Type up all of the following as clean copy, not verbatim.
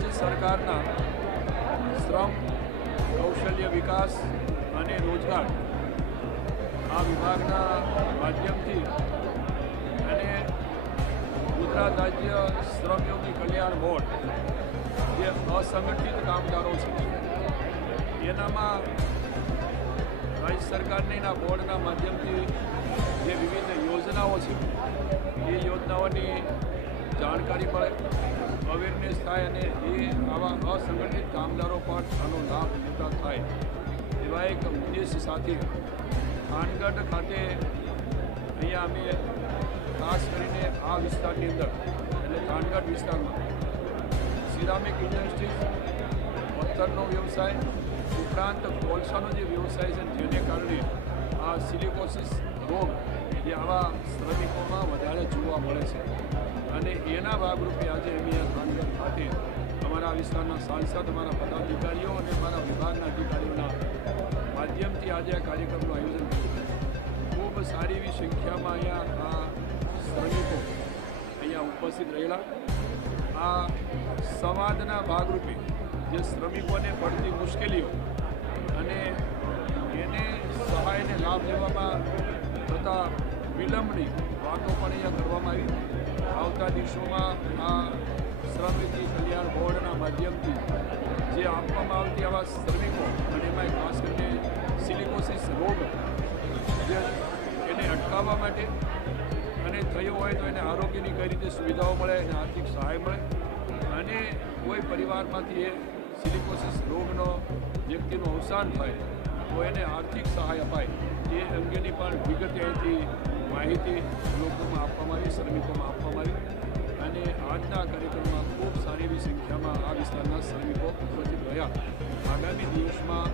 રાજ્ય સરકારના શ્રમ કૌશલ્ય વિકાસ અને રોજગાર આ વિભાગના માધ્યમથી અને ગુજરાત રાજ્ય શ્રમયોગી કલ્યાણ બોર્ડ જે અસંગઠિત કામદારો છે એનામાં રાજ્ય સરકારના બોર્ડના માધ્યમથી જે વિવિધ યોજનાઓ છે એ યોજનાઓની જાણકારી મળે, અવેરનેસ થાય અને એ આવા અસંગઠિત કામદારો પણ આનો લાભ લેતા થાય એવા એક ઉદ્દેશ સાથે થાનગઢ ખાતે અહીંયા અમે ખાસ કરીને આ વિસ્તારની અંદર એટલે થાનગઢ વિસ્તારમાં સિરામિક ઇન્ડસ્ટ્રીઝ, પથ્થરનો વ્યવસાય ઉપરાંત કોલસાનો જે વ્યવસાય છે જેને કારણે આ સિલિકોસિસ રોગ જે આવા શ્રમિકોમાં વધારે જોવા મળે છે અને એના ભાગરૂપે આજે અહીંયા થાનગઢ ખાતે અમારા વિસ્તારના સાંસદ, અમારા પદાધિકારીઓ અને અમારા વિભાગના અધિકારીઓના માધ્યમથી આજે આ કાર્યક્રમનું આયોજન કર્યું. ખૂબ સારી એવી સંખ્યામાં અહીંયા આ શ્રમિકો અહીંયા ઉપસ્થિત રહેલા. આ સંવાદના ભાગરૂપે જે શ્રમિકોને પડતી મુશ્કેલીઓ અને એને સહાયને લાભ લેવામાં થતા વિલંબની વાતો પણ અહીંયા કરવામાં આવી. આવતા દિવસોમાં આ શ્રમયોગી કલ્યાણ બોર્ડના માધ્યમથી જે આપવામાં આવતી આવા શ્રમિકો અને એમાં ખાસ કરીને સિલિકોસિસ રોગ જે એને અટકાવવા માટે અને થયો હોય તો એને આરોગ્યની કઈ રીતે સુવિધાઓ મળે અને આર્થિક સહાય મળે અને કોઈ પરિવારમાંથી એ સિલિકોસિસ રોગનો વ્યક્તિનું અવસાન થાય તો એને આર્થિક સહાય અપાય એ અંગેની પણ વિગતે અહીંથી માહિતી લોકોમાં આપવામાં આવી, શ્રમિકોમાં આપવામાં આવી અને આજના કાર્યક્રમમાં ખૂબ સારી એવી સંખ્યામાં આ વિસ્તારના શ્રમિકો ઉપસ્થિત રહ્યા. આગામી દિવસમાં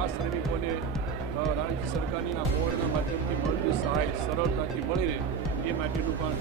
આ શ્રમિકોને રાજ્ય સરકારની આ બોર્ડના માધ્યમથી મળતી સહાય સરળતાથી મળી રહે એ માટેનું પણ